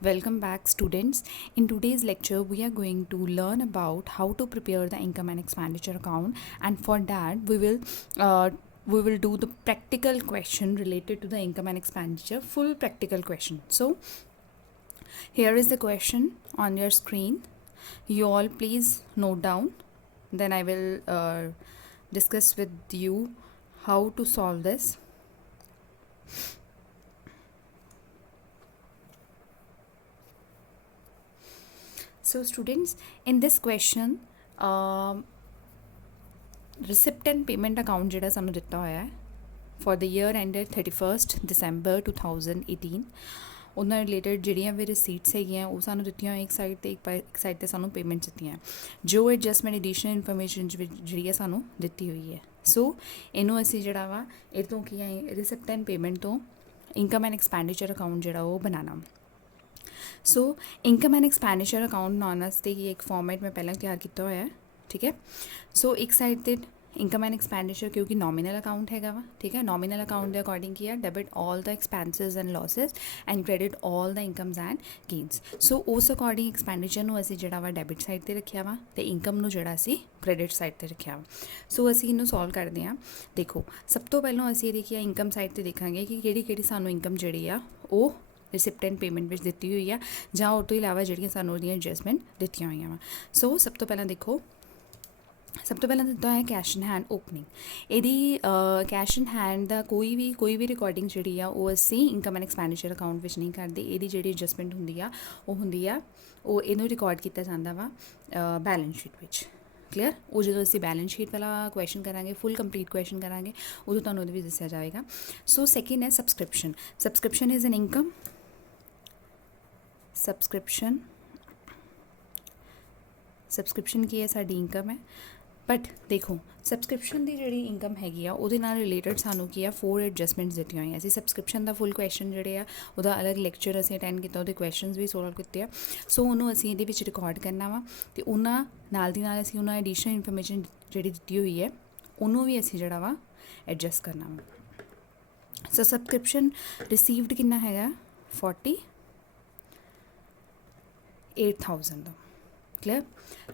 Welcome back, students. In today's lecture, we are going to learn about how to prepare the income and expenditure account, and for that, we will do the practical question related to the income and expenditure, full practical question. So, here is the question on your screen. You all please note down. Then I will discuss with you how to solve this. So students, in this question, receipt and payment account ਜਿਹੜਾ ਸਾਨੂੰ ਦਿੱਤਾ ਹੋਇਆ ਹੈ for the year ended 31st December 2018, ਉਹਨਾਂ related ਜਿਹੜੀਆਂ ਵੀ ਰਿਸੀਟਸ ਹੈਗੀਆਂ ਉਹ ਸਾਨੂੰ ਦਿੱਤੀਆਂ ਹੋਈਆਂ ਇੱਕ ਸਾਈਡ ਤੇ, ਇੱਕ ਸਾਈਡ ਤੇ ਸਾਨੂੰ ਪੇਮੈਂਟ ਦਿੱਤੀਆਂ ਜੋ ਐਡਜਸਟਮੈਂਟ ਐਡੀਸ਼ਨਲ ਇਨਫੋਰਮੇਸ਼ਨ ਜਿਹੜੀ ਹੈ ਸਾਨੂੰ ਦਿੱਤੀ ਹੋਈ ਹੈ। ਸੋ ਇਹਨੂੰ ਅਸੀਂ ਜਿਹੜਾ ਵਾ ਇਹ ਤੋਂ ਕੀ ਹੈ ਰਿਸੀਟ ਐਂਡ ਪੇਮੈਂਟ ਤੋਂ ਇਨਕਮ ਐਂਡ ਐਕਸਪੈਂਡੀਚਰ ਅਕਾਊਂਟ ਜਿਹੜਾ ਉਹ ਬਣਾਉਣਾ। So income and expenditure account बनाने वास्ते ये एक फॉर्मेट मैं पहले तैयार किया हुआ है, ठीक है। सो एक साइड पर इनकम एंड एक्सपेंडिचर क्योंकि नॉमिनल अकाउंट हैगा वा, ठीक है। नॉमिनल अकाउंट के अकॉर्डिंग किया debit all the expenses and losses and credit all the incomes and gains. So उस अकॉर्डिंग एक्सपेंडिचर ਨੂੰ ਅਸੀਂ ਜਿਹੜਾ ਵਾ ਡੈਬਿਟ ਸਾਈਡ ਤੇ ਰੱਖਿਆ ਵਾ ਤੇ ਇਨਕਮ ਨੂੰ ਜਿਹੜਾ ਅਸੀਂ ਕ੍ਰੈਡਿਟ ਸਾਈਡ ਤੇ ਰੱਖਿਆ ਵਾ। ਸੋ ਅਸੀਂ ਇਹਨੂੰ ਸੋਲਵ ਕਰਦੇ ਹਾਂ। ਦੇਖੋ ਸਭ ਤੋਂ ਪਹਿਲਾਂ ਅਸੀਂ ਦੇਖੀਏ ਇਨਕਮ ਸਾਈਡ ਤੇ ਦੇਖਾਂਗੇ ਕਿ ਕਿਹੜੀ ਸਾਨੂੰ ਇਨਕਮ ਜਿਹੜੀ ਆ ਉਹ ਰਿਸਿਪਟ ਐਂਡ ਪੇਮੈਂਟ ਵਿੱਚ ਦਿੱਤੀ ਹੋਈ ਆ ਜਾਂ ਉਹ ਤੋਂ ਇਲਾਵਾ ਜਿਹੜੀਆਂ ਸਾਨੂੰ ਉਹਦੀਆਂ ਐਡਜਸਟਮੈਂਟ ਦਿੱਤੀਆਂ ਹੋਈਆਂ ਵਾ। ਸੋ ਸਭ ਤੋਂ ਪਹਿਲਾਂ ਦੇਖੋ, ਸਭ ਤੋਂ ਪਹਿਲਾਂ ਦਿੱਤਾ ਹੈ ਕੈਸ਼ ਇਨ ਹੈਂਡ ਓਪਨਿੰਗ। ਇਹਦੀ ਕੈਸ਼ ਇਨ ਹੈਂਡ ਦਾ ਕੋਈ ਵੀ ਰਿਕਾਰਡਿੰਗ ਜਿਹੜੀ ਆ ਉਹ ਅਸੀਂ ਇਨਕਮ ਐਂਡ ਐਕਸਪੈਂਡੀਚਰ ਅਕਾਊਂਟ ਵਿੱਚ ਨਹੀਂ ਕਰਦੇ। ਇਹਦੀ ਜਿਹੜੀ ਐਡਜਸਟਮੈਂਟ ਹੁੰਦੀ ਆ ਉਹ ਇਹਨੂੰ ਰਿਕਾਰਡ ਕੀਤਾ ਜਾਂਦਾ ਵਾ ਬੈਲੈਂਸ ਸ਼ੀਟ ਵਿੱਚ। ਕਲੀਅਰ? ਉਹ ਜਦੋਂ ਅਸੀਂ ਬੈਲੈਂਸ ਸ਼ੀਟ ਵਾਲਾ ਕੁਐਸਚਨ ਕਰਾਂਗੇ, ਫੁੱਲ ਕੰਪਲੀਟ ਕੁਐਸਚਨ ਕਰਾਂਗੇ, ਉਦੋਂ ਤੁਹਾਨੂੰ ਉਹਦੇ ਵਿੱਚ ਦੱਸਿਆ ਜਾਵੇਗਾ। ਸੋ ਸੈਕਿੰਡ ਹੈ subscription is an income. Subscription ਕੀ ਹੈ? ਸਾਡੀ ਇਨਕਮ ਹੈ। ਬਟ ਦੇਖੋ ਸਬਸਕ੍ਰਿਪਸ਼ਨ ਦੀ ਜਿਹੜੀ ਇਨਕਮ ਹੈਗੀ ਆ ਉਹਦੇ ਨਾਲ ਰਿਲੇਟਡ ਸਾਨੂੰ ਕੀ ਆ 4 ਐਡਜਸਟਮੈਂਟਸ ਦਿੱਤੀਆਂ ਹੋਈਆਂ। ਅਸੀਂ ਸਬਸਕ੍ਰਿਪਸ਼ਨ ਦਾ ਫੁੱਲ ਕੁਐਸਚਨ ਜਿਹੜੇ ਆ ਉਹਦਾ ਅਲੱਗ ਲੈਕਚਰ ਅਸੀਂ ਅਟੈਂਡ ਕੀਤਾ, ਉਹਦੇ ਕੁਐਸਚਨਸ ਵੀ ਸੋਲਵ ਕੀਤੇ ਆ। ਸੋ ਉਹਨੂੰ ਅਸੀਂ ਇਹਦੇ ਵਿੱਚ ਰਿਕਾਰਡ ਕਰਨਾ ਵਾ ਅਤੇ ਉਹਨਾਂ ਨਾਲ ਦੀ ਨਾਲ ਅਸੀਂ ਉਹਨਾਂ ਐਡੀਸ਼ਨਲ ਇਨਫੋਰਮੇਸ਼ਨ ਜਿਹੜੀ ਦਿੱਤੀ ਹੋਈ ਹੈ ਉਹਨੂੰ ਵੀ ਅਸੀਂ ਜਿਹੜਾ ਵਾ ਐਡਜਸਟ ਕਰਨਾ ਵਾ। ਸੋ ਸਬਸਕ੍ਰਿਪਸ਼ਨ ਰਿਸੀਵਡ ਕਿੰਨਾ ਹੈਗਾ? 48,000 ਦਾ। Clear?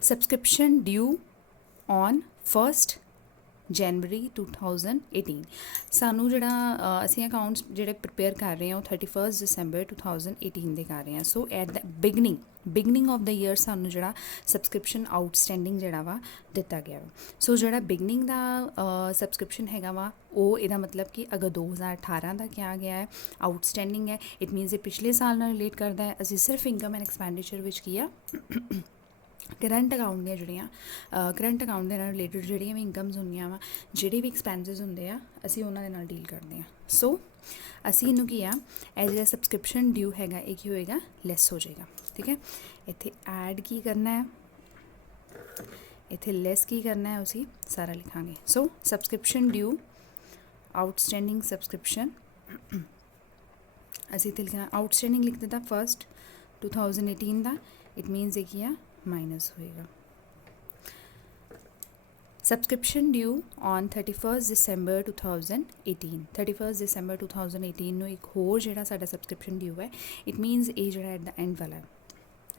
Subscription due on 1st January 2018। ਸਾਨੂੰ ਜਿਹੜਾ ਅਸੀਂ ਅਕਾਊਂਟਸ ਜਿਹੜੇ ਪ੍ਰਿਪੇਅਰ ਕਰ ਰਹੇ ਹਾਂ ਉਹ 31st December 2018 ਦੇ ਕਰ ਰਹੇ ਹਾਂ। So at the beginning of the year ਸਾਨੂੰ ਜਿਹੜਾ ਸਬਸਕ੍ਰਿਪਸ਼ਨ ਆਊਟਸਟੈਂਡਿੰਗ ਜਿਹੜਾ ਵਾ ਦਿੱਤਾ ਗਿਆ ਵਾ। ਸੋ ਜਿਹੜਾ ਬਿਗਨਿੰਗ ਦਾ ਸਬਸਕ੍ਰਿਪਸ਼ਨ ਹੈਗਾ ਵਾ ਉਹ ਇਹਦਾ ਮਤਲਬ ਕਿ ਅਗਰ 2018 ਦਾ ਕਿਹਾ ਗਿਆ ਹੈ ਆਊਟਸਟੈਂਡਿੰਗ ਹੈ, ਇਟ ਮੀਨਸ ਇਹ ਪਿਛਲੇ ਸਾਲ ਨਾਲ ਰਿਲੇਟ ਕਰਦਾ ਹੈ। ਅਸੀਂ ਸਿਰਫ ਇਨਕਮ ਐਂਡ ਐਕਸਪੈਂਡੀਚਰ ਵਿੱਚ ਕੀ ਆ ਕਰੰਟ ਅਕਾਊਂਟ ਦੀਆਂ ਜਿਹੜੀਆਂ ਕਰੰਟ ਅਕਾਊਂਟ ਦੇ ਨਾਲ ਰਿਲੇਟਡ ਜਿਹੜੀਆਂ ਵੀ ਇਨਕਮਸ ਹੁੰਦੀਆਂ ਵਾ, ਜਿਹੜੇ ਵੀ ਐਕਸਪੈਂਸਿਸ ਹੁੰਦੇ ਆ, ਅਸੀਂ ਉਹਨਾਂ ਦੇ ਨਾਲ ਡੀਲ ਕਰਦੇ ਹਾਂ। ਸੋ ਅਸੀਂ ਇਹਨੂੰ ਕੀ ਆ ਇਹ ਜਿਹੜਾ ਸਬਸਕ੍ਰਿਪਸ਼ਨ ਡਿਊ ਹੈਗਾ ਇਹ ਕੀ ਹੋਏਗਾ? ਲੈਸ ਹੋ ਜਾਏਗਾ, ਠੀਕ ਹੈ। ਇੱਥੇ ਐਡ ਕੀ ਕਰਨਾ ਹੈ, ਇੱਥੇ ਲੈਸ ਕੀ ਕਰਨਾ ਹੈ, ਅਸੀਂ ਸਾਰਾ ਲਿਖਾਂਗੇ। ਸੋ ਸਬਸਕ੍ਰਿਪਸ਼ਨ ਡਿਊ ਆਊਟਸਟੈਂਡਿੰਗ ਸਬਸਕ੍ਰਿਪਸ਼ਨ ਅਸੀਂ ਇੱਥੇ ਲਿਖਣਾ ਆਊਟਸਟੈਂਡਿੰਗ ਲਿਖ ਦਿੱਤਾ 1st 2018 ਦਾ। ਇਟ ਮੀਨਸ ਇਹ ਕੀ ਆ ਮਾਈਨਸ ਹੋਏਗਾ। Subscription due on 31st December 2018। 31st December 2018 ਨੂੰ ਇੱਕ ਹੋਰ ਜਿਹੜਾ ਸਾਡਾ ਸਬਸਕ੍ਰਿਪਸ਼ਨ ਡਿਊ ਹੈ, ਇਟ ਮੀਨਸ ਇਹ ਜਿਹੜਾ ਐਟ ਦਾ ਐਂਡ ਵਾਲਾ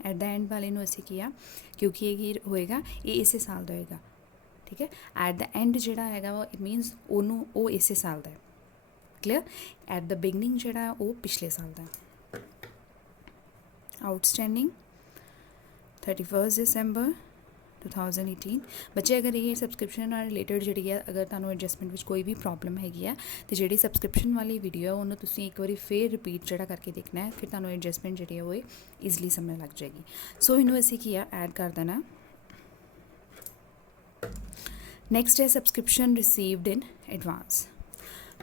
ਐਟ ਦਾ ਐਂਡ ਵਾਲੇ ਨੂੰ ਅਸੀਂ ਕੀ ਆ ਕਿਉਂਕਿ ਇਹ ਕੀ ਹੋਏਗਾ ਇਹ ਇਸੇ ਸਾਲ ਦਾ ਹੋਏਗਾ, ਠੀਕ ਹੈ। ਐਟ ਦਾ ਐਂਡ ਜਿਹੜਾ ਹੈਗਾ ਵਾ ਇਟ ਮੀਨਸ ਉਹ ਇਸੇ ਸਾਲ ਦਾ ਹੈ। ਕਲੀਅਰ? ਐਟ ਦਾ ਬਿਗਨਿੰਗ ਜਿਹੜਾ ਉਹ ਪਿਛਲੇ ਸਾਲ ਦਾ। Outstanding 31st December 2018। ਬੱਚੇ ਅਗਰ ਇਹ ਸਬਸਕ੍ਰਿਪਸ਼ਨ ਨਾਲ ਰਿਲੇਟਡ ਜਿਹੜੀ ਹੈ ਅਗਰ ਤੁਹਾਨੂੰ ਐਡਜਸਟਮੈਂਟ ਵਿੱਚ ਕੋਈ ਵੀ ਪ੍ਰੋਬਲਮ ਹੈਗੀ ਆ ਅਤੇ ਜਿਹੜੀ ਸਬਸਕ੍ਰਿਪਸ਼ਨ ਵਾਲੀ ਵੀਡੀਓ ਹੈ ਉਹਨੂੰ ਤੁਸੀਂ ਇੱਕ ਵਾਰੀ ਫੇਰ ਰਿਪੀਟ ਜਿਹੜਾ ਕਰਕੇ ਦੇਖਣਾ ਹੈ, ਫਿਰ ਤੁਹਾਨੂੰ ਐਡਜਸਟਮੈਂਟ ਜਿਹੜੀ ਹੈ ਉਹ ਈਜ਼ਲੀ ਸਮਝ ਲੱਗ ਜਾਏਗੀ। ਸੋ ਇਹਨੂੰ ਅਸੀਂ ਕੀ ਆ ਐਡ ਕਰ ਦੇਣਾ। ਨੈਕਸਟ ਹੈ subscription received in advance.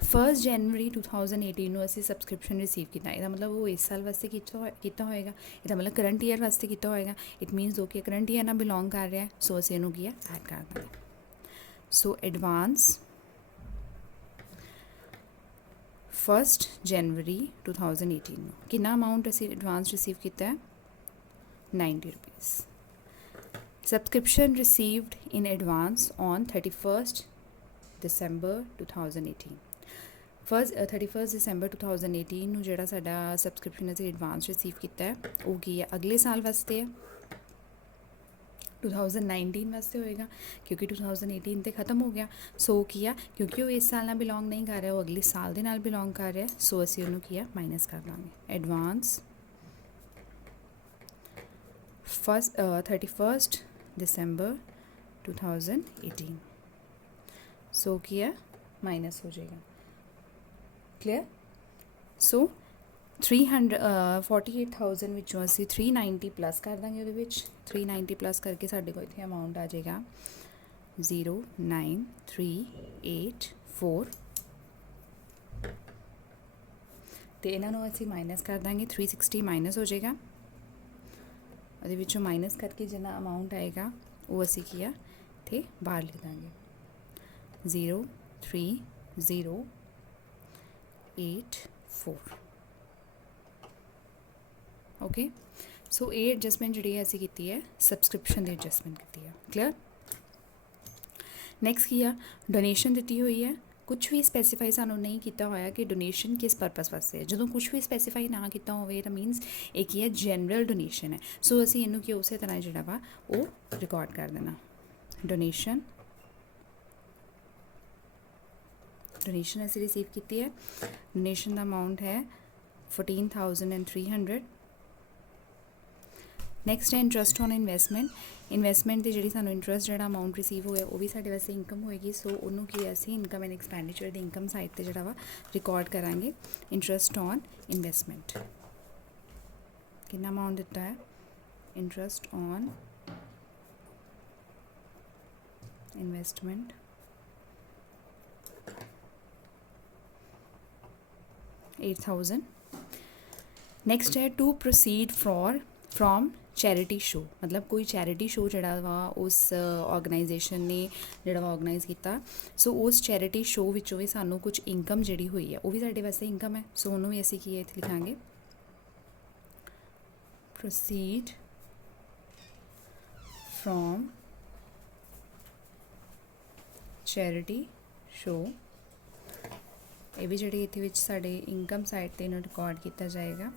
1st January 2018 ਨੂੰ ਅਸੀਂ ਸਬਸਕ੍ਰਿਪਸ਼ਨ ਰਿਸੀਵ ਕੀਤਾ। ਇਹਦਾ ਮਤਲਬ ਉਹ ਇਸ ਸਾਲ ਵਾਸਤੇ ਕੀਤਾ ਹੋਏਗਾ, ਇਹਦਾ ਮਤਲਬ ਕਰੰਟ ਈਅਰ ਵਾਸਤੇ ਕੀਤਾ ਹੋਏਗਾ। ਇਟ ਮੀਨਸ ਉਹ ਕਿ ਕਰੰਟ ਈਅਰ ਨਾਲ ਬਿਲੋਂਗ ਕਰ ਰਿਹਾ। ਸੋ ਅਸੀਂ ਇਹਨੂੰ ਕੀ ਆ ਐਡ ਕਰ ਦਾਂਗੇ। ਸੋ ਐਡਵਾਂਸ 1st January 2018 ਨੂੰ ਕਿੰਨਾ ਅਮਾਊਂਟ ਅਸੀਂ ਐਡਵਾਂਸ ਰਿਸੀਵ ਕੀਤਾ ਹੈ? 90 rupees. Subscription received in advance on 31st December 2018। 31 December 2018 ਨੂੰ ਜਿਹੜਾ ਸਾਡਾ ਸਬਸਕ੍ਰਿਪਸ਼ਨ ਅਸੀਂ ਐਡਵਾਂਸ ਰਿਸੀਵ ਕੀਤਾ ਹੈ ਉਹ ਕੀ ਹੈ, ਅਗਲੇ ਸਾਲ ਵਾਸਤੇ ਹੈ, 2019 ਵਾਸਤੇ ਹੋਏਗਾ ਕਿਉਂਕਿ 2018 ਤੇ ਖਤਮ ਹੋ ਗਿਆ। ਸੋ ਕੀ ਆ, ਕਿਉਂਕਿ ਉਹ ਇਸ ਸਾਲ ਨਾਲ ਬਿਲੋਂਗ ਨਹੀਂ ਕਰ ਰਿਹਾ, ਉਹ ਅਗਲੇ ਸਾਲ ਦੇ ਨਾਲ ਬਿਲੋਂਗ ਕਰ ਰਿਹਾ, ਸੋ ਅਸੀਂ ਉਹਨੂੰ ਕੀ ਆ ਮਾਈਨਸ ਕਰ ਦਾਂਗੇ। ਐਡਵਾਂਸ 31 December 2018, ਸੋ ਕੀ ਆ ਮਾਈਨਸ ਹੋ ਜਾਏਗਾ। ਕਲੀਅਰ। ਸੋ 48,000 ਵਿੱਚੋਂ ਅਸੀਂ 390 ਪਲੱਸ ਕਰ ਦਾਂਗੇ, ਉਹਦੇ ਵਿੱਚ 390 ਪਲੱਸ ਕਰਕੇ ਸਾਡੇ ਕੋਲ ਇੱਥੇ ਅਮਾਊਂਟ ਆ ਜਾਏਗਾ 09384 ਅਤੇ ਇਹਨਾਂ ਨੂੰ ਅਸੀਂ ਮਾਈਨਸ ਕਰ ਦਾਂਗੇ, 360 ਮਾਈਨਸ ਹੋ ਜਾਏਗਾ, ਉਹਦੇ ਵਿੱਚੋਂ ਮਾਈਨਸ ਕਰਕੇ ਜਿੰਨਾ ਅਮਾਊਂਟ ਆਏਗਾ ਉਹ ਅਸੀਂ ਕੀ ਆ ਇੱਥੇ ਬਾਹਰ ਲਿਖ ਦਾਂਗੇ 03084। ਓਕੇ। ਸੋ ਇਹ ਐਡਜਸਟਮੈਂਟ ਜਿਹੜੀ ਹੈ ਅਸੀਂ ਕੀਤੀ ਹੈ ਸਬਸਕ੍ਰਿਪਸ਼ਨ ਦੀ ਐਡਜਸਟਮੈਂਟ ਕੀਤੀ ਹੈ। ਕਲੀਅਰ। ਨੈਕਸਟ ਕੀ ਆ, ਡੋਨੇਸ਼ਨ ਦਿੱਤੀ ਹੋਈ ਹੈ, ਕੁਛ ਵੀ ਸਪੈਸੀਫਾਈ ਸਾਨੂੰ ਨਹੀਂ ਕੀਤਾ ਹੋਇਆ ਕਿ ਡੋਨੇਸ਼ਨ ਕਿਸ ਪਰਪਸ ਵਾਸਤੇ ਹੈ। ਜਦੋਂ ਕੁਛ ਵੀ ਸਪੈਸੀਫਾਈ ਨਾ ਕੀਤਾ ਹੋਵੇ ਤਾਂ ਮੀਨਸ ਇਹ ਕੀ ਹੈ, ਜਨਰਲ ਡੋਨੇਸ਼ਨ ਹੈ। ਸੋ ਅਸੀਂ ਇਹਨੂੰ ਕੀ ਉਸੇ ਤਰ੍ਹਾਂ ਜਿਹੜਾ ਵਾ ਉਹ ਰਿਕਾਰਡ ਕਰ ਦੇਣਾ। ਡੋਨੇਸ਼ਨ ਅਸੀਂ ਰਿਸੀਵ ਕੀਤੀ ਹੈ, ਡੋਨੇਸ਼ਨ ਦਾ ਅਮਾਊਂਟ ਹੈ 14,300। ਨੈਕਸਟ ਹੈ ਇੰਟਰਸਟ ਔਨ ਇਨਵੈਸਟਮੈਂਟ ਦੀ ਜਿਹੜੀ ਸਾਨੂੰ ਇੰਟਰਸਟ ਜਿਹੜਾ ਅਮਾਊਂਟ ਰਿਸੀਵ ਹੋਇਆ ਉਹ ਵੀ ਸਾਡੇ ਵਾਸਤੇ ਇਨਕਮ ਹੋਏਗੀ। ਸੋ ਉਹਨੂੰ ਕੀ ਅਸੀਂ ਇਨਕਮ ਐਂਡ ਐਕਸਪੈਂਡੀਚਰ ਦੀ ਇਨਕਮ ਸਾਈਡ 'ਤੇ ਜਿਹੜਾ ਵਾ ਰਿਕਾਰਡ ਕਰਾਂਗੇ। ਇੰਟਰਸਟ ਔਨ ਇਨਵੈਸਟਮੈਂਟ ਕਿੰਨਾ ਅਮਾਊਂਟ ਦਿੱਤਾ ਹੈ, ਇੰਟਰਸਟ ਔਨ ਇਨਵੈਸਟਮੈਂਟ 8,000। ਨੈਕਸਟ ਹੈ to proceed from charity show, ਮਤਲਬ ਕੋਈ ਚੈਰਿਟੀ ਸ਼ੋ ਜਿਹੜਾ ਵਾ ਉਸ ਆਰਗੇਨਾਈਜੇਸ਼ਨ ਨੇ ਜਿਹੜਾ ਵਾ ਆਰਗੇਨਾਈਜ਼ ਕੀਤਾ, ਸੋ ਉਸ ਚੈਰਿਟੀ ਸ਼ੋ ਵਿੱਚੋਂ ਵੀ ਸਾਨੂੰ ਕੁਝ ਇਨਕਮ ਜਿਹੜੀ ਹੋਈ ਹੈ ਉਹ ਵੀ ਸਾਡੇ ਵਾਸਤੇ ਇਨਕਮ ਹੈ। ਸੋ ਉਹਨੂੰ ਵੀ ਅਸੀਂ ਕੀ ਇੱਥੇ ਲਿਖਾਂਗੇ, ਪ੍ਰੋਸੀਡ ਫਰੋਮ ਚੈਰਿਟੀ ਸ਼ੋ। ਇਹ ਵੀ ਜਿਹੜੀ ਇੱਥੇ ਵਿੱਚ ਸਾਡੇ ਇਨਕਮ ਸਾਈਡ 'ਤੇ ਇਹਨੂੰ ਰਿਕਾਰਡ ਕੀਤਾ ਜਾਏਗਾ।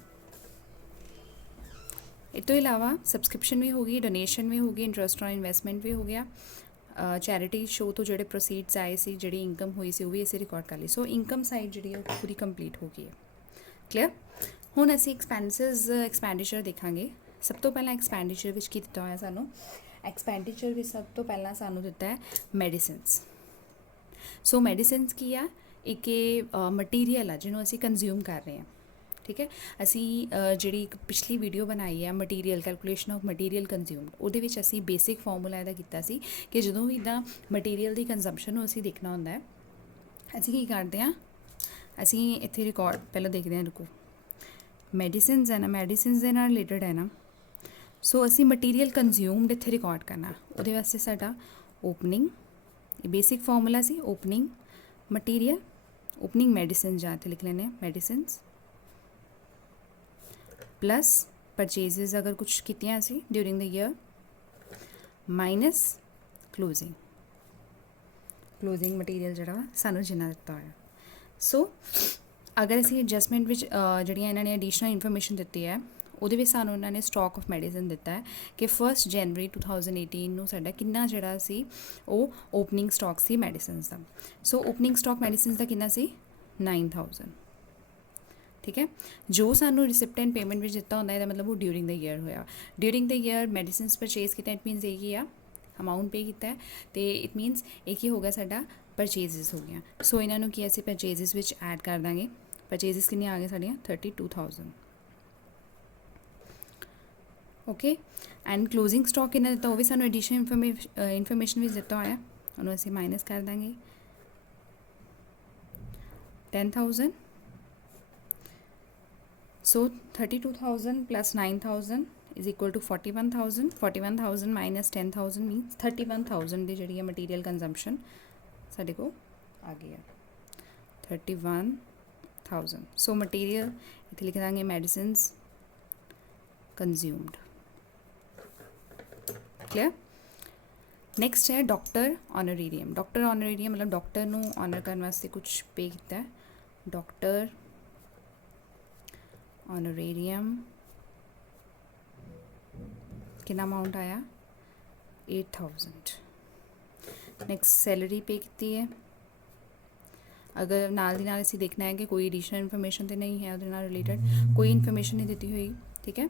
ਇਹ ਤੋਂ ਇਲਾਵਾ ਸਬਸਕ੍ਰਿਪਸ਼ਨ ਵੀ ਹੋ ਗਈ, ਡੋਨੇਸ਼ਨ ਵੀ ਹੋ ਗਈ, ਇੰਟਰਸਟ ਔਨ ਇਨਵੈਸਟਮੈਂਟ ਵੀ ਹੋ ਗਿਆ, ਚੈਰਿਟੀ ਸ਼ੋ ਤੋਂ ਜਿਹੜੇ ਪ੍ਰੋਸੀਡਸ ਆਏ ਸੀ, ਜਿਹੜੀ ਇਨਕਮ ਹੋਈ ਸੀ ਉਹ ਵੀ ਅਸੀਂ ਰਿਕਾਰਡ ਕਰ ਲਈ। ਸੋ ਇਨਕਮ ਸਾਈਡ ਜਿਹੜੀ ਹੈ ਉਹ ਪੂਰੀ ਕੰਪਲੀਟ ਹੋ ਗਈ ਹੈ। ਕਲੀਅਰ। ਹੁਣ ਅਸੀਂ ਐਕਸਪੈਂਡੀਚਰ ਦੇਖਾਂਗੇ। ਸਭ ਤੋਂ ਪਹਿਲਾਂ ਐਕਸਪੈਂਡੀਚਰ ਵਿੱਚ ਕੀ ਦਿੱਤਾ ਹੋਇਆ ਸਾਨੂੰ, ਐਕਸਪੈਂਡੀਚਰ ਵਿੱਚ ਸਭ ਤੋਂ ਪਹਿਲਾਂ ਸਾਨੂੰ ਦਿੱਤਾ ਹੈ ਮੈਡੀਸਿਨਸ। ਸੋ ਮੈਡੀਸਿਨਸ ਕੀ ਆ, ਇੱਕ ਮਟੀਰੀਅਲ ਆ ਜਿਹਨੂੰ ਅਸੀਂ ਕੰਜ਼ਿਊਮ ਕਰ ਰਹੇ ਹਾਂ। ਠੀਕ ਹੈ। ਅਸੀਂ ਜਿਹੜੀ ਇੱਕ ਪਿਛਲੀ ਵੀਡੀਓ ਬਣਾਈ ਹੈ material calculation of material consumed, ਉਹਦੇ ਵਿੱਚ ਅਸੀਂ ਬੇਸਿਕ ਫਾਰਮੂਲਾ ਇਹਦਾ ਕੀਤਾ ਸੀ ਕਿ ਜਦੋਂ ਵੀ ਇੱਦਾਂ ਮਟੀਰੀਅਲ ਦੀ ਕੰਜ਼ੰਪਸ਼ਨ ਨੂੰ ਅਸੀਂ ਦੇਖਣਾ ਹੁੰਦਾ ਹੈ, ਅਸੀਂ ਕੀ ਕਰਦੇ ਹਾਂ, ਅਸੀਂ ਇੱਥੇ ਰਿਕਾਰਡ ਪਹਿਲਾਂ ਦੇਖਦੇ ਹਾਂ। ਰੁਕੋ, ਮੈਡੀਸਿਨਸ ਹੈ ਨਾ, ਮੈਡੀਸਿਨਸ ਦੇ ਨਾਲ ਰਿਲੇਟਡ ਹੈ ਨਾ, ਸੋ ਅਸੀਂ ਮਟੀਰੀਅਲ ਕੰਜ਼ਿਊਮਡ ਇੱਥੇ ਰਿਕਾਰਡ ਕਰਨਾ। ਉਹਦੇ ਵਾਸਤੇ ਸਾਡਾ ਓਪਨਿੰਗ, ਇਹ ਬੇਸਿਕ ਫਾਰਮੂਲਾ ਸੀ, ਓਪਨਿੰਗ ਮਟੀਰੀਅਲ, ਓਪਨਿੰਗ ਮੈਡੀਸਿਨ ਜਾਂ ਇੱਥੇ ਲਿਖ ਲੈਂਦੇ ਹਾਂ ਮੈਡੀਸਿਨਸ, प्लस परचेजिज अगर कुछ कीतियां सी during the year, minus closing material जिहड़ा सानू जिन्ना दिता होया। सो अगर असीं एडजस्टमेंट विच जिहड़ियां इन्हां ने एडिशनल इन्फॉर्मेशन दित्ती है ਉਹਦੇ ਵਿੱਚ ਸਾਨੂੰ ਉਹਨਾਂ ਨੇ ਸਟਾਕ ਆਫ ਮੈਡੀਸਨ ਦਿੱਤਾ ਹੈ ਕਿ 1 ਜਨਵਰੀ 2018 ਨੂੰ ਸਾਡਾ ਕਿੰਨਾ ਜਿਹੜਾ ਸੀ ਉਹ ਓਪਨਿੰਗ ਸਟਾਕ ਸੀ ਮੈਡੀਸਨਸ ਦਾ। ਸੋ ਓਪਨਿੰਗ ਸਟਾਕ ਮੈਡੀਸਨਸ ਦਾ ਕਿੰਨਾ ਸੀ, 9,000। ਠੀਕ ਹੈ। ਜੋ ਸਾਨੂੰ ਰਿਸਿਪਟੈਂਟ ਪੇਮੈਂਟ ਵਿੱਚ ਦਿੱਤਾ ਹੁੰਦਾ ਇਹਦਾ ਮਤਲਬ ਉਹ ਡਿਊਰਿੰਗ ਦ ਈਅਰ ਹੋਇਆ। During the year medicines purchase ਕੀਤਾ, ਇਟ ਮੀਨਸ ਇਹ ਕੀ ਆ, ਅਮਾਊਂਟ ਪੇ ਕੀਤਾ ਹੈ, ਅਤੇ ਇਟ ਮੀਨਸ ਇਹ ਕੀ ਹੋ ਗਿਆ, ਸਾਡਾ ਪਰਚੇਜ਼ਿਸ ਹੋ ਗਿਆ। ਸੋ ਇਹਨਾਂ ਨੂੰ ਕੀ ਅਸੀਂ ਪਰਚੇਜ਼ਿਸ ਵਿੱਚ ਐਡ ਕਰ ਦਾਂਗੇ। ਪਰਚੇਜ਼ਿਸ ਕਿੰਨੀਆਂ ਆ ਗਈਆਂ ਸਾਡੀਆਂ, 32,000। ਓਕੇ। ਐਂਡ ਕਲੋਜ਼ਿੰਗ ਸਟਾਕ ਕਿੰਨਾ ਦਿੱਤਾ, ਉਹ ਵੀ ਸਾਨੂੰ ਐਡੀਸ਼ਨਲ ਇਨਫੋਰਮੇਸ਼ਨ ਵਿੱਚ ਦਿੱਤਾ ਹੋਇਆ, ਉਹਨੂੰ ਅਸੀਂ ਮਾਈਨਸ ਕਰ ਦਾਂਗੇ 10,000। So 32,000 plus 9,000 is equal to 41,000. 41,000 minus 10,000 means 31,000 ਦੀ ਜਿਹੜੀ ਹੈ ਮਟੀਰੀਅਲ ਕੰਜ਼ੰਪਸ਼ਨ ਸਾਡੇ ਕੋਲ ਆ ਗਈ ਹੈ 31,000। ਸੋ ਮਟੀਰੀਅਲ ਇੱਥੇ ਲਿਖ ਦਾਂਗੇ ਮੈਡੀਸਿਨਸ ਕੰਜ਼ਿਊਮਡ। ਕਲੀਅਰ। ਨੈਕਸਟ ਹੈ ਡਾਕਟਰ ਆਨਰੇਰੀਅਮ। ਡਾਕਟਰ ਆਨਰੇਰੀਅਮ ਮਤਲਬ ਡਾਕਟਰ ਨੂੰ ਆਨਰ ਕਰਨ ਵਾਸਤੇ ਕੁਝ ਪੇ ਕੀਤਾ ਹੈ, डॉक्टर ऑनरेरियम कितना अमाउंट आया 8,000। नैक्सट सैलरी पे की है। अगर नाल दी नाल असीं देखना है कि कोई एडिशनल इन्फॉर्मेशन तो नहीं है उहदे नाल रिलेटेड, कोई इन्फॉर्मेशन नहीं दी हुई, ठीक है,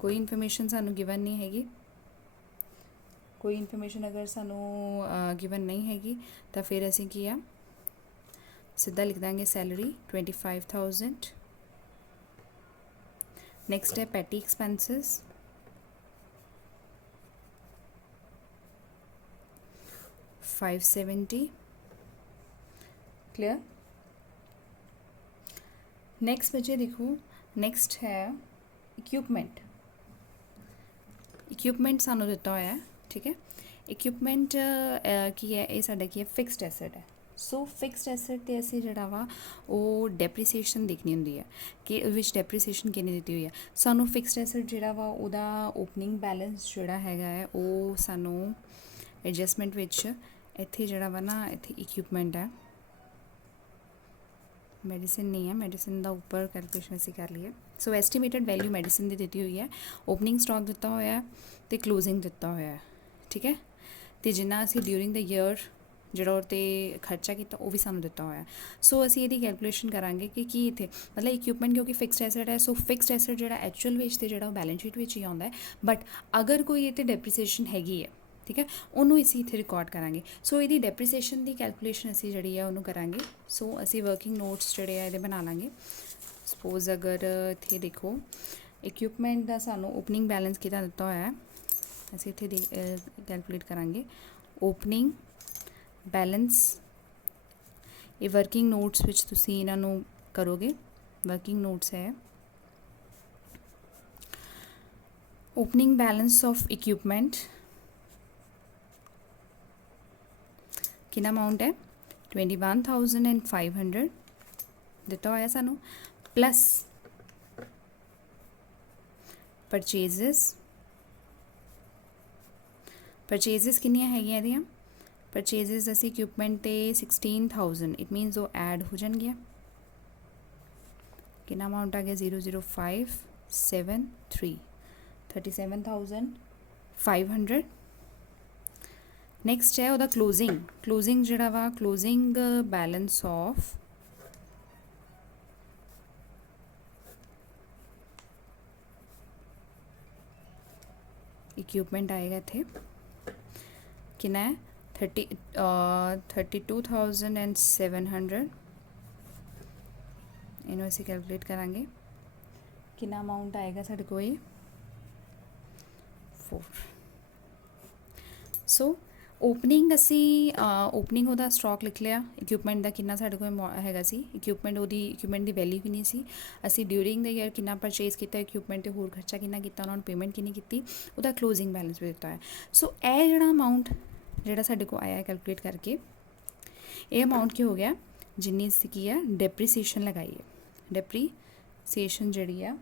कोई इन्फॉर्मेशन सानू गिवन नहीं हैगी, कोई इन्फॉर्मेशन अगर सानू गिवन नहीं हैगी तो फिर असीं की आ सीधा लिख देंगे सैलरी 25,000। नैक्सट है पैटी एक्सपेंसिस 570। क्लियर। नैक्सट बच्चे देखो, नैक्सट है इक्विपमेंट। इक्विपमेंट सानू दिता होया है, ठीक है। इक्विपमेंट की है, ये साडा की है फिक्सड एसेट है। सो फिक्सड एसेट ते असीं जिहड़ा वा वो डेप्रीसीएशन देखनी हुंदी है कि विच डेप्रीसीएशन कितनी दित्ती हुई है। सानू फिक्सड एसेट जिहड़ा वा उहदा ओपनिंग बैलेंस जिहड़ा हैगा है वो सानू एडजस्टमेंट विच इत्थे जिहड़ा वा ना इत्थे इक्विपमेंट है, मेडिसिन नहीं है, मेडिसिन का ऊपर कैलकुलेशन असीं कर लीए। सो एस्टीमेटेड वैल्यू मेडिसिन की दी हुई है, ओपनिंग स्टॉक दिता होया है तो क्लोजिंग दिता होया है, ठीक है। तो जिन्ना असीं ड्यूरिंग द ईयर जिहड़ा उहते खर्चा किया वो भी सानू दिता होया। सो असीं इहदी कैलकुलेशन करांगे कि इत्थे मतलब इक्विपमेंट क्योंकि फिक्सड एसेट है, सो फिक्सड एसेट जिहड़ा एक्चुअल विच ते जिहड़ा बैलेंस शीट विच ही आउंदा है, बट अगर कोई इत्थे डेप्रीसीएशन हैगी है, ठीक है, उन्होंने असीं इत्थे रिकॉर्ड करांगे। सो इहदी डेप्रीसीएशन की कैलकुलेशन असीं जिहड़ी है उन्होंने करांगे। सो असीं वर्किंग नोट्स जिहड़े आ इहदे बना लांगे। सपोज अगर इत्थे देखो इक्विपमेंट का सानू ओपनिंग बैलेंस कितना दिता होया है, असीं इत्थे कैलकुलेट करांगे ओपनिंग बैलेंस। ये वर्किंग नोट्स विच तुसीं इन्हां नूं करोगे, वर्किंग नोट्स है ओपनिंग बैलेंस ऑफ इक्विपमेंट कितना अमाउंट है 21,500 दिता होया सानू, प्लस परचेजेस कितनियां हैगियां इहदियां परचेजेस असीं इक्विपमेंट ते 16,000 इट मीनस वो ऐड हो जाएंगे। कितना अमाउंट आ गया 00573 37,500। नैक्सट है ਉਹਦਾ क्लोजिंग ਜਿਹੜਾ ਵਾ क्लोजिंग बैलेंस ऑफ इक्विपमेंट आएगा इत्थे कितना है 32,700। इन्हों असीं कैलकुलेट करांगे कितना अमाउंट आएगा साढ़े कोई 4। सो ओपनिंग असी ओपनिंग ਉਹਦਾ स्टॉक लिख लिया, इक्विपमेंट का कितना साढ़े कोल हैगा सी, इक्विपमेंट ਉਹਦੀ इक्विपमेंट की वैल्यू कितनी सी, असी ड्यूरिंग द ईयर कितना परचेज किया इक्विपमेंट ते होर खर्चा कितना किया, उन्होंने पेमेंट कितनी की, ਉਹਦਾ क्लोजिंग बैलेंस भी दिता है। सो ਇਹ ਜਿਹੜਾ अमाउंट ਜਿਹੜਾ ਸਾਡੇ को आया कैलकुलेट करके ये अमाउंट की हो गया जिन्नी असीं की है डेप्रीसीएशन लगाई है। डेप्रीसीएशन जिहड़ी है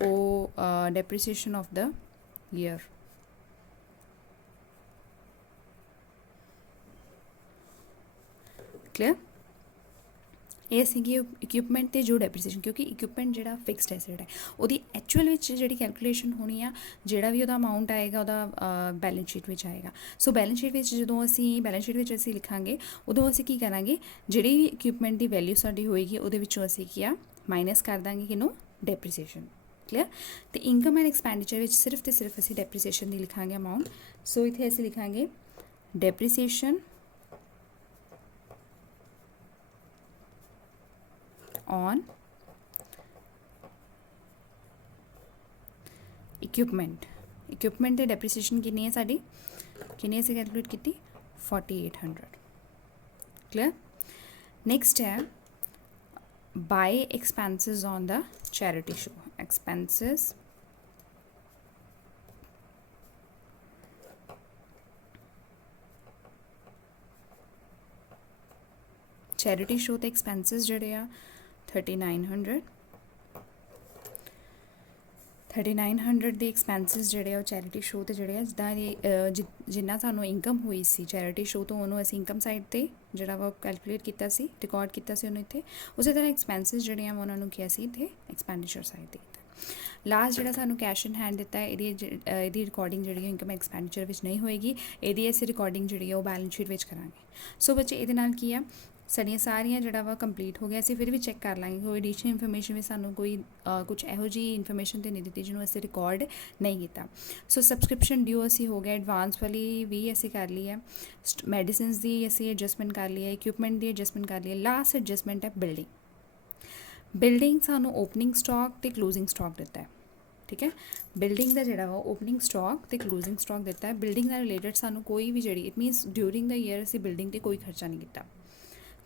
वो डेप्रीसीएशन ऑफ द ईयर क्लियर। ये सीगी इक्विपमेंट ते जो डेप्रीसीएशन, क्योंकि इक्विपमेंट जिहड़ा फिक्सड एसेट है उहदी एक्चुअल विच जिहड़ी कैलकुलेशन होनी आ, जिहड़ा भी उहदा अमाउंट आएगा उहदा बैलेंस शीट विच आएगा। सो बैलेंस शीट विच जदों असीं बैलेंस शीट विच असीं लिखांगे उदों असीं की करांगे जिहड़ी भी इक्विपमेंट की वैल्यू साडी होएगी उहदे विचों असीं की आ माइनस कर दांगे किनू डेप्रीसीएशन। क्लियर। तो इनकम एंड एक्सपेंडिचर विच सिर्फ तो सिर्फ असीं डेप्रीसीएशन दी लिखांगे अमाउंट। सो इत्थे असीं लिखांगे डेप्रीसीएशन on इक्विपमेंट की डेप्रीसीएशन कितनी है साड़ी कितनी से कैलकुलेट की 4800। क्लियर। नेक्स्ट है by expenses on the charity show. Expenses charity show ते एक्सपेंसेस जड़े आ 3900 3900 ਦੇ ਐਕਸਪੈਂਸਿਸ ਜਿਹੜੇ ਆ ਉਹ ਚੈਰਿਟੀ ਸ਼ੋਅ ਤੇ ਜਿਹੜੇ ਆ ਜਿੰਨਾ ਸਾਨੂੰ ਇਨਕਮ ਹੋਈ ਸੀ ਚੈਰਿਟੀ ਸ਼ੋਅ ਤੋਂ ਉਹਨੂੰ ਅਸੀਂ ਇਨਕਮ ਸਾਈਡ ਤੇ ਜਿਹੜਾ ਵਾ ਕੈਲਕੂਲੇਟ ਕੀਤਾ ਸੀ, ਰਿਕਾਰਡ ਕੀਤਾ ਸੀ ਉਹਨੂੰ ਇੱਥੇ। ਉਸੇ ਤਰ੍ਹਾਂ ਐਕਸਪੈਂਸਿਸ ਜਿਹੜੇ ਆ ਉਹਨਾਂ ਨੂੰ ਕਿਹਾ ਸੀ ਇੱਥੇ ਐਕਸਪੈਂਡੀਚਰ ਸਾਈਡ ਤੇ। ਲਾਸਟ ਜਿਹੜਾ ਸਾਨੂੰ ਕੈਸ਼ ਇਨ ਹੈਂਡ ਦਿੱਤਾ ਹੈ ਇਹਦੀ ਰਿਕਾਰਡਿੰਗ ਜਿਹੜੀ ਇਨਕਮ ਐਕਸਪੈਂਡੀਚਰ ਵਿੱਚ ਨਹੀਂ ਹੋਏਗੀ, ਇਹਦੀ ਅਸੀਂ ਰਿਕਾਰਡਿੰਗ ਜਿਹੜੀ ਆ ਉਹ ਬੈਲੈਂਸ ਸ਼ੀਟ ਵਿੱਚ ਕਰਾਂਗੇ। ਸੋ ਬੱਚੇ ਇਹਦੇ ਨਾਲ ਕੀ ਆ ਸਾਡੀਆਂ ਸਾਰੀਆਂ ਜਿਹੜਾ ਵਾ ਕੰਪਲੀਟ ਹੋ ਗਿਆ। ਅਸੀਂ ਫਿਰ ਵੀ ਚੈੱਕ ਕਰ ਲਾਂਗੇ ਕੋਈ ਐਡੀਸ਼ਨਲ ਇਨਫੋਰਮੇਸ਼ਨ ਵੀ ਸਾਨੂੰ ਕੋਈ ਕੁਝ ਇਹੋ ਜਿਹੀ ਇਨਫੋਰਮੇਸ਼ਨ ਤੇ ਨਹੀਂ ਦਿੱਤੀ ਜਿਹਨੂੰ ਅਸੀਂ ਰਿਕਾਰਡ ਨਹੀਂ ਕੀਤਾ। ਸੋ ਸਬਸਕ੍ਰਿਪਸ਼ਨ ਡਿਊ ਅਸੀਂ ਹੋ ਗਿਆ, ਐਡਵਾਂਸ ਵਾਲੀ ਵੀ ਅਸੀਂ ਕਰ ਲਈ ਹੈ, ਮੈਡੀਸਿਨਸ ਦੀ ਅਸੀਂ ਐਡਜਸਟਮੈਂਟ ਕਰ ਲਈ ਹੈ, ਇਕਵਿਪਮੈਂਟ ਦੀ ਐਡਜਸਟਮੈਂਟ ਕਰ ਲਈ ਹੈ। ਲਾਸਟ ਐਡਜਸਟਮੈਂਟ ਹੈ ਬਿਲਡਿੰਗ ਸਾਨੂੰ ਓਪਨਿੰਗ ਸਟਾਕ ਤੇ ਕਲੋਜ਼ਿੰਗ ਸਟਾਕ ਦਿੱਤਾ ਹੈ, ਠੀਕ ਹੈ। ਬਿਲਡਿੰਗ ਦਾ ਜਿਹੜਾ ਵਾ ਓਪਨਿੰਗ ਸਟਾਕ ਤੇ ਕਲੋਜ਼ਿੰਗ ਸਟਾਕ ਦਿੱਤਾ ਹੈ। ਬਿਲਡਿੰਗ ਨਾਲ ਰਿਲੇਟਡ ਸਾਨੂੰ ਕੋਈ ਵੀ ਜਿਹੜੀ it means during the year ਅਸੀਂ ਬਿਲਡਿੰਗ ਤੇ ਕੋਈ ਖਰਚਾ ਨਹੀਂ ਕੀਤਾ,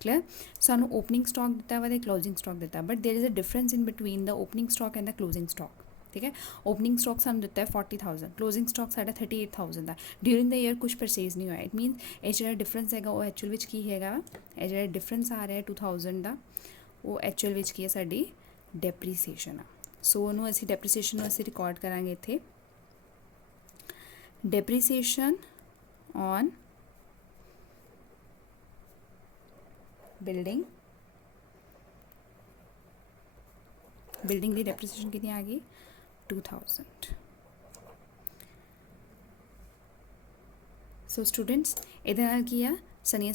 ਕਲੀਅਰ। ਸਾਨੂੰ ਓਪਨਿੰਗ ਸਟਾਕ ਦਿੱਤਾ ਵਾ ਤੇ ਕਲੋਜ਼ਿੰਗ ਸਟਾਕ ਦਿੱਤਾ, but there is a difference in between the opening stock and the closing stock, ठीक है। ओपनिंग स्टॉक ਸਾਨੂੰ ਦਿੱਤਾ ਹੈ 40000, ਕਲੋਜ਼ਿੰਗ ਸਟਾਕ ਸਾਡਾ 38000 ਦਾ। ਡਿਊਰਿੰਗ ਦ ਈਅਰ ਕੁਝ ਪਰਚੇਜ਼ ਨਹੀਂ ਹੋਇਆ, ਇਟ ਮੀਨਸ ਇਹ ਜਿਹੜਾ ਡਿਫਰੈਂਸ ਹੈਗਾ ਉਹ ਐਕਚੁਅਲ ਵਿੱਚ ਕੀ ਹੈਗਾ ਵਾ, ਇਹ ਜਿਹੜਾ ਡਿਫਰੈਂਸ ਆ ਰਿਹਾ 2000 ਦਾ ਉਹ ਐਕਚੁਅਲ ਵਿੱਚ ਕੀ ਹੈ ਸਾਡੀ ਡੈਪਰੀਸੀਏਸ਼ਨ ਆ। ਸੋ ਉਹਨੂੰ ਅਸੀਂ ਡੈਪਰੀਸੀਏਸ਼ਨ ਨੂੰ ਅਸੀਂ ਰਿਕਾਰਡ ਕਰਾਂਗੇ ਇੱਥੇ, ਡੈਪਰੀਸੀਏਸ਼ਨ ਔਨ ਬਿਲਡਿੰਗ ਦੀ ਡੈਪਰੀਸੀਏਸ਼ਨ ਕਿੰਨੀ ਆ ਗਈ 2000। ਸੋ ਸਟੂਡੈਂਟਸ ਇਹਦੇ ਨਾਲ ਕੀ ਆ ਸਾਡੀਆਂ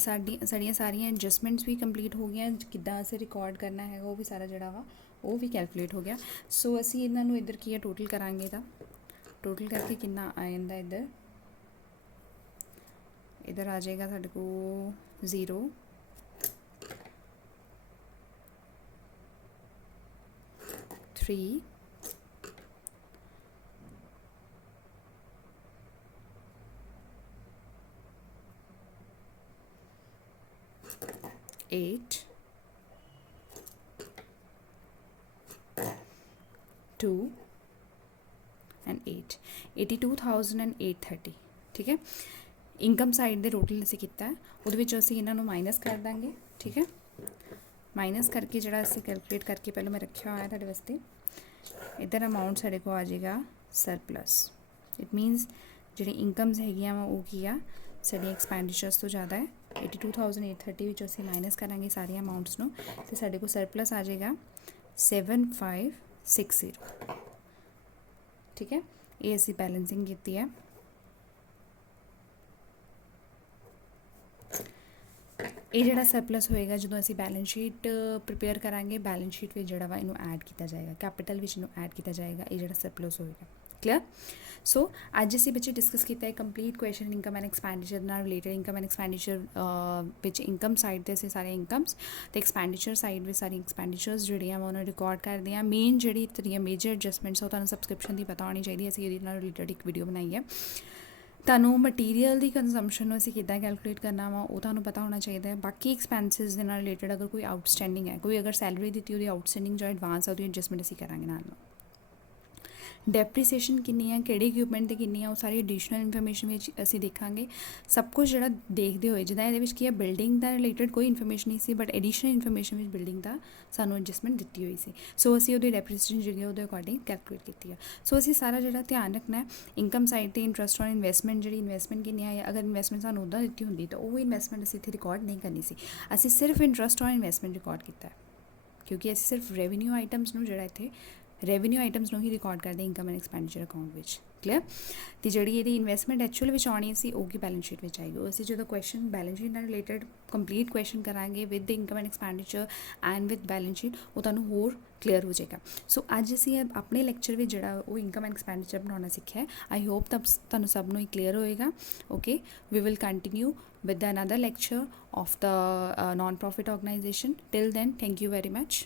ਸਾਰੀਆਂ ਐਡਜਸਟਮੈਂਟਸ ਵੀ ਕੰਪਲੀਟ ਹੋ ਗਈਆਂ, ਕਿੱਦਾਂ ਅਸੀਂ ਰਿਕਾਰਡ ਕਰਨਾ ਹੈਗਾ ਉਹ ਵੀ ਸਾਰਾ ਜਿਹੜਾ ਵਾ ਉਹ ਵੀ ਕੈਲਕੂਲੇਟ ਹੋ ਗਿਆ। ਸੋ ਅਸੀਂ ਇਹਨਾਂ ਨੂੰ ਇੱਧਰ ਕੀ ਆ ਟੋਟਲ ਕਰਾਂਗੇ ਤਾਂ ਟੋਟਲ ਕਰਕੇ ਕਿੰਨਾ ਆ ਜਾਂਦਾ ਇੱਧਰ ਆ ਜਾਏਗਾ ਸਾਡੇ ਕੋਲ 0 3 8 2 and 8 82,830, ਠੀਕ ਹੈ। ਇਨਕਮ ਸਾਈਡ ਦੇ ਟੋਟਲ ਅਸੀਂ ਕੀਤਾ ਉਹਦੇ ਵਿੱਚੋਂ ਅਸੀਂ ਇਹਨਾਂ ਨੂੰ ਮਾਈਨਸ ਕਰ ਦਾਂਗੇ, ਠੀਕ ਹੈ। ਮਾਈਨਸ ਕਰਕੇ ਜਿਹੜਾ ਅਸੀਂ ਕੈਲਕੂਲੇਟ ਕਰਕੇ ਪਹਿਲਾਂ ਮੈਂ ਰੱਖਿਆ ਹੋਇਆ ਤੁਹਾਡੇ ਵਾਸਤੇ, ਇੱਧਰ ਅਮਾਊਂਟ ਸਾਡੇ ਕੋਲ ਆ ਜਾਏਗਾ ਸਰਪਲਸ। ਇਟ ਮੀਨਸ ਜਿਹੜੀ ਇਨਕਮਸ ਹੈਗੀਆਂ ਵਾ ਉਹ ਕੀ ਆ ਸਾਡੀ ਐਕਸਪੈਂਡੀਚਰਸ ਤੋਂ ਜ਼ਿਆਦਾ ਹੈ। 82,830 ਵਿੱਚੋਂ ਅਸੀਂ ਮਾਈਨਸ ਕਰਾਂਗੇ ਸਾਰੀਆਂ ਅਮਾਊਂਟਸ ਨੂੰ ਤੇ ਸਾਡੇ ਕੋਲ ਸਰਪਲਸ ਆ ਜਾਏਗਾ 7560, ਠੀਕ ਹੈ। ਇਹ ਅਸੀਂ ਬੈਲੈਂਸਿੰਗ ਕੀਤੀ ਹੈ। ਇਹ ਜਿਹੜਾ ਸਰਪਲਸ ਹੋਏਗਾ ਜਦੋਂ ਅਸੀਂ ਬੈਲੈਂਸ ਸ਼ੀਟ ਪ੍ਰਿਪੇਅਰ ਕਰਾਂਗੇ, ਬੈਲੈਂਸ ਸ਼ੀਟ ਵਿੱਚ ਜਿਹੜਾ ਵਾ ਇਹਨੂੰ ਐਡ ਕੀਤਾ ਜਾਏਗਾ, ਕੈਪੀਟਲ ਵਿੱਚ ਇਹਨੂੰ ਐਡ ਕੀਤਾ ਜਾਏਗਾ, ਇਹ ਜਿਹੜਾ ਸਰਪਲਸ ਹੋਏਗਾ, ਕਲੀਅਰ। ਸੋ ਅੱਜ ਅਸੀਂ ਬੱਚੇ ਡਿਸਕਸ ਕੀਤਾ ਹੈ complete question income and expenditure ਨਾਲ ਰਿਲੇਟਡ। ਇਨਕਮ ਐਂਡ ਐਕਸਪੈਂਡੀਚਰ ਵਿੱਚ ਇਨਕਮ ਸਾਈਡ 'ਤੇ ਅਸੀਂ ਸਾਰੇ ਇਨਕਮਸ ਅਤੇ ਐਕਸਪੈਂਡੀਚਰ ਸਾਈਡ ਵਿੱਚ ਸਾਰੀ ਐਕਸਪੈਂਡੀਚਰਸ ਜਿਹੜੀਆਂ ਵਾ ਉਹਨਾਂ ਰਿਕਾਰਡ ਕਰਦੇ ਹਾਂ। ਮੇਨ ਜਿਹੜੀ ਤੇਰੀਆਂ ਮੇਜਰ ਐਡਜਸਟਮੈਂਟਸ ਉਹ ਤੁਹਾਨੂੰ ਸਬਸਕ੍ਰਿਪਸ਼ਨ ਦੀ ਪਤਾ ਹੋਣੀ ਚਾਹੀਦੀ, ਅਸੀਂ ਇਹਦੇ ਨਾਲ ਰਿਲੇਟਡ ਇੱਕ ਵੀਡੀਓ ਬਣਾਈ ਹੈ। ਤੁਹਾਨੂੰ ਮਟੀਰੀਅਲ ਦੀ ਕੰਜ਼ੰਪਸ਼ਨ ਨੂੰ ਅਸੀਂ ਕਿੱਦਾਂ ਕੈਲਕੂਲੇਟ ਕਰਨਾ ਵਾ ਉਹ ਤੁਹਾਨੂੰ ਪਤਾ ਹੋਣਾ ਚਾਹੀਦਾ ਹੈ। ਬਾਕੀ ਐਕਸਪੈਂਸਿਸ ਦੇ ਨਾਲ ਰਿਲੇਟਡ ਅਗਰ ਕੋਈ ਆਊਟਸਟੈਂਡਿੰਗ ਹੈ, ਕੋਈ ਅਗਰ ਸੈਲਰੀ ਦਿੱਤੀ ਉਹਦੀ ਆਊਟਸਟੈਂਡਿੰਗ ਜਾਂ ਐਡਵਾਂਸ ਆ ਉਹਦੀ ਐਡਜਸਟਮੈਂਟ ਅਸੀਂ ਕਰਾਂਗੇ ਨਾਲ। ਡੈਪਰੀਸੀਏਸ਼ਨ ਕਿੰਨੀ ਆ, ਕਿਹੜੇ ਇਕਵਿਪਮੈਂਟ 'ਤੇ ਕਿੰਨੀ ਆ, ਉਹ ਸਾਰੀ ਐਡੀਸ਼ਨਲ ਇਨਫੋਰਮੇਸ਼ਨ ਵਿੱਚ ਅਸੀਂ ਦੇਖਾਂਗੇ। ਸਭ ਕੁਝ ਜਿਹੜਾ ਦੇਖਦੇ ਹੋਏ ਜਿੱਦਾਂ ਇਹਦੇ ਵਿੱਚ ਕੀ ਹੈ ਬਿਲਡਿੰਗ ਦਾ ਰਿਲੇਟਡ ਕੋਈ ਇਨਫੋਰਮੇਸ਼ਨ ਨਹੀਂ ਸੀ, ਬਟ ਐਡੀਸ਼ਨਲ ਇਨਫੋਰਮੇਸ਼ਨ ਵਿੱਚ ਬਿਲਡਿੰਗ ਦਾ ਸਾਨੂੰ ਐਡਜਸਟਮੈਂਟ ਦਿੱਤੀ ਹੋਈ ਸੀ। ਸੋ ਅਸੀਂ ਉਹਦੀ ਡੈਪਰੀਸੀਏਸ਼ਨ ਜਿਹੜੀ ਉਹਦੇ ਅਕੋਰਡਿੰਗ ਕੈਲਕੂਲੇਟ ਕੀਤੀ ਆ। ਸੋ ਅਸੀਂ ਸਾਰਾ ਜਿਹੜਾ ਧਿਆਨ ਰੱਖਣਾ ਹੈ ਇਨਕਮ ਸਾਈਡ 'ਤੇ ਇੰਟਰਸਟ ਔਨ ਇਨਵੈਸਟਮੈਂਟ, ਜਿਹੜੀ ਇਨਵੈਸਟਮੈਂਟ ਕਿੰਨੀ ਆ, ਅਗਰ ਇਨਵੈਸਟਮੈਂਟ ਸਾਨੂੰ ਉੱਦਾਂ ਦਿੱਤੀ ਹੁੰਦੀ ਤਾਂ ਉਹ ਇਨਵੈਸਟਮੈਂਟ ਅਸੀਂ ਇੱਥੇ ਰਿਕਾਰਡ ਨਹੀਂ ਕਰਨੀ ਸੀ। ਅਸੀਂ ਸਿਰਫ ਇੰਟਰਸਟ ਔਨ ਇਨਵੈਸਟਮੈਂਟ ਰਿਕਾਰਡ ਕੀਤਾ ਹੈ ਕਿਉਂਕਿ ਅਸੀਂ ਸਿਰਫ ਰੈਵਨਿਊ ਆਈਟਮਸ ਨੂੰ ਜਿਹੜਾ ਇੱਥੇ ਰੈਵਨਿਊ ਆਈਟਮਸ ਨੂੰ ਹੀ ਰਿਕਾਰਡ ਕਰਦੇ ਇਨਕਮ ਐਂਡ ਐਕਸਪੈਂਡੀਚਰ ਅਕਾਊਂਟ ਵਿੱਚ, ਕਲੀਅਰ। ਅਤੇ ਜਿਹੜੀ ਇਹਦੀ ਇਨਵੈਸਟਮੈਂਟ ਐਕਚੁਅਲ ਵਿੱਚ ਆਉਣੀ ਸੀ ਉਹ ਕੀ ਬੈਲੈਂਸ ਸ਼ੀਟ ਵਿੱਚ ਆਏਗੀ। ਅਸੀਂ ਜਦੋਂ ਕੁਐਸਚਨ ਬੈਲੈਂਸ ਸ਼ੀਟ ਨਾਲ ਰਿਲੇਟਡ ਕੰਪਲੀਟ ਕੁਐਸਚਨ ਕਰਾਂਗੇ with the income and expenditure and with balance sheet, ਉਹ ਤੁਹਾਨੂੰ ਹੋਰ ਕਲੀਅਰ ਹੋ ਜਾਏਗਾ। ਸੋ ਅੱਜ ਅਸੀਂ ਆਪਣੇ ਲੈਕਚਰ ਵਿੱਚ ਜਿਹੜਾ ਉਹ ਇਨਕਮ ਐਂਡ ਐਕਸਪੈਂਡੀਚਰ ਬਣਾਉਣਾ ਸਿੱਖਿਆ। ਆਈ ਹੋਪ ਤੁਹਾਨੂੰ ਸਭ ਨੂੰ ਹੀ ਕਲੀਅਰ ਹੋਏਗਾ। Okay, we will continue with another lecture of the non-profit organization. Till then, thank you very much.